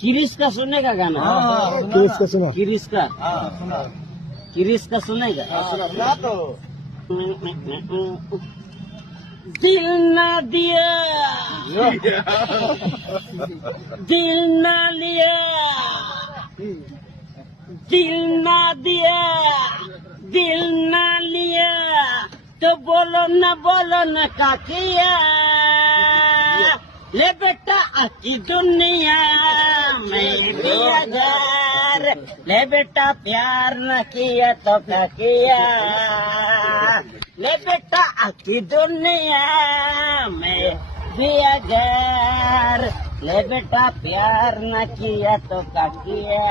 किरिस का सुनेगा गाना? किरिस का सुना। किरिस का? किरिस का सुनेगा? सुना तो दिल ना दिया, दिल ना लिया, दिल ना दिया, दिल ना लिया, तो बोलो ना का किया। ले बेटा आकी दुनिया में भी अगर ले बेटा प्यार न किया तो क्या किया। ले बेटा आकी दुनिया में भी अगर ले बेटा प्यार न किया तो क्या किया।